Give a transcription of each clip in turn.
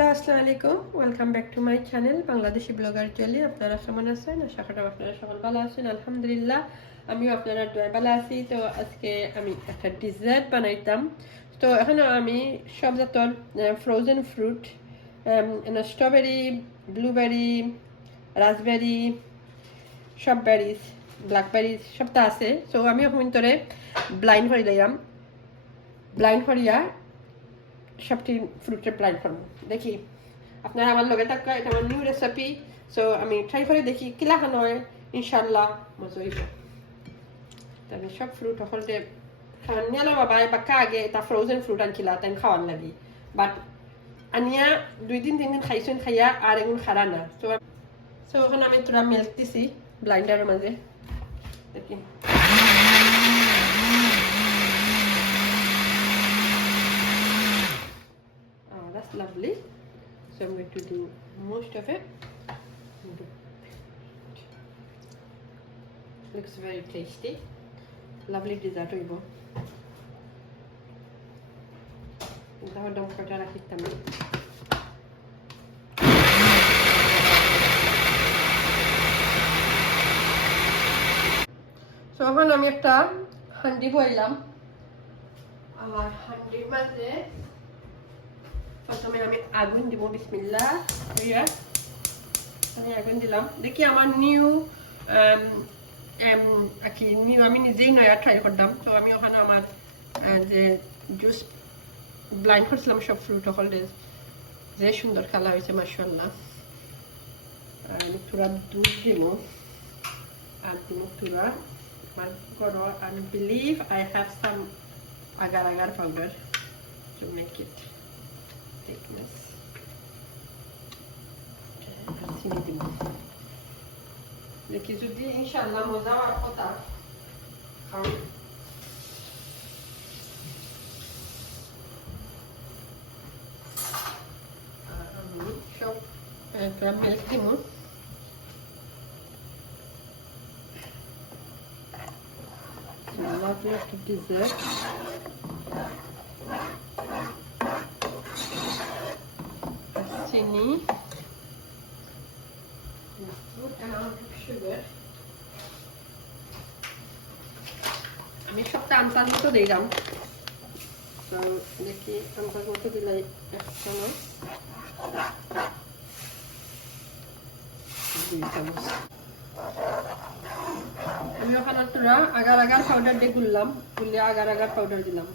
Hello, আসসালামু আলাইকুম। Welcome back to my channel Bangladeshi blogger চলি আপনারা কেমন আছেন? আশা করি আপনারা সকল ভালো আছেন। আলহামদুলিল্লাহ, আমিও আপনারা দোয়ায় ভালো আছি। তো আজকে আমি একটা ডিজার্ট বানাইতাম। তো এখন আমি সব জাতর frozen fruit strawberry blueberry raspberry সব বেরিজ ব্ল্যাকবেরিজ সবটা আছে। তো আমি এখন তোরে ব্লাইন্ড করে দিলাম ব্লাইন্ড করিয়া সবটি ফ্রুটের প্ল্যান করব দেখি, আপনারা আমার লগে থাকা, এটা আমার নিউ রেসিপি সো আমি ট্রাই করে দেখি কিলা খান হয় ইনশাল্লাহ মজা হইব। তবে সব ফ্রুট সকলতে খান নিয়ালো বাবা বাক্কা আগে এটা ফ্রোজেন ফ্রুট আনছিলা তাই খাওয়ার লাগি। বাট আনিয়া, দুই দিন, তিন দিন খাইছেন, খাইয়া আর এগুলো খারা না। তো সো ওখানে আমি তোরা মিল্ক দিছি ব্লাইন্ডারের মাঝে। দেখি। Lovely. So I'm going to do most of it. Looks very tasty. Lovely dessert হইব তারপর দম কটা রাখিতাম তো এখন আমি একটা হান্ডি বইলাম আর হান্ডির মাঝে প্রথমে আমি আগুন দিব বিসমিল্লা আমি আগুন দিলাম। দেখি আমার নিউ কি নিউ আমি নিজেই নয়া ট্রাই করলাম তো আমি ওখানে আমার যে জুস ব্লাইন্ড করছিলাম, সব ফ্রুট সকলে যে সুন্দর খেলা হয়েছে মাসাল্লাহ আমি তোরা দুধ দিব। আর দিব তোরা আমার করো আমি believe I have some agar agar powder to thickness. চিনি দিব দেখি যদি ইনশাল্লাহ মজা হওয়ার কথা কারণ আর আমি সব একটা মিল্ক দিব lovely একটা dessert চিনি good amount of sugar আমি সবটা আনসার মতো দিলাম দেখি মতো দিলে এক চামচ দুই চামচ আমি ওখানে তোরা আগার আগার পাউডার দিয়ে গুললাম। গুলে আগার আগার পাউডার দিলাম।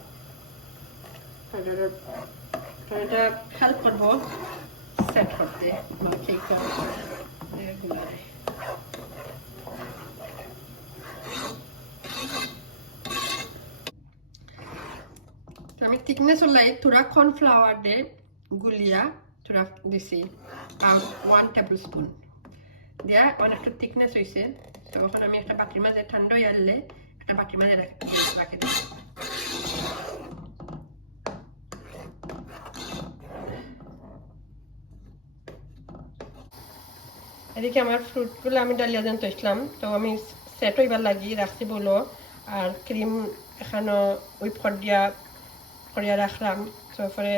পাউডারের এটা হেল্প করব। সেট করতে আমার কেকটা গুলারে আমি থিকনেস হলাই থোড়া কর্নফ্লাওয়ার দে গুলিয়া থোড়া দিছি আর ওয়ান টেবিল স্পুন দিয়া অনেকটা থিকনেস হয়েছে তখন আমি একটা বাটির মাঝে ঠান্ডা আনলে একটা বাটির মাঝে রাখি দিই এদিকে আমার ফ্রুটগুলো আমি ডালিয়া জানতে আসলাম তো আমি সেট হইবার লাগি রাখছি বলো আর ক্রিম এখানো কর দিয়া করিয়া রাখলাম তারপরে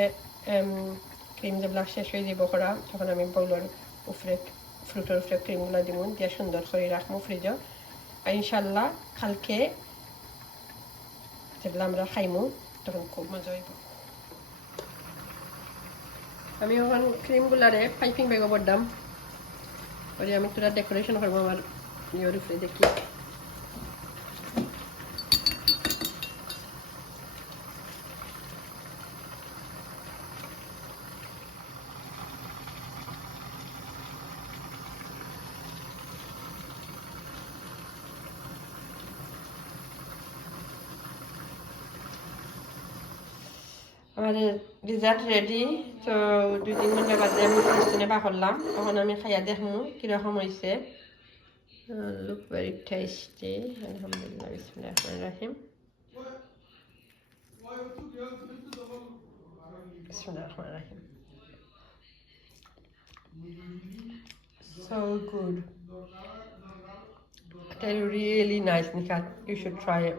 ক্রিম যেগুলা শেষ হয়ে যাব করা তখন আমি বইলর উপরে ফ্রুটের উপরে ক্রিমগুলো দিব দিয়ে সুন্দর করে রাখব ফ্রিজে আর ইনশাল্লাহ কালকে যেগুলো আমরা খাইমু, তখন খুব মজা হইব। আমি ওখান ক্রিমগুলারে পাইপিং ব্যাগও পড়লাম ওরে আমি তোরা ডেকোরেশন করব আমার ইয়ের উপরে দেখি আমাদের রিজাল্ট রেডি তো দুই তিন ঘন্টা বাদে আমি কিচেনে বা করলাম তখন আমি খাইয়া দেখমু কীরকম হয়েছে লুক ভেরি টেস্টি আলহামদুলিল্লাহ বিসমুল্লাহ রহমান রাহিম বিসমুল্লাহ রহমান রাহিম So good. It's really nice, Nikat. You should try it.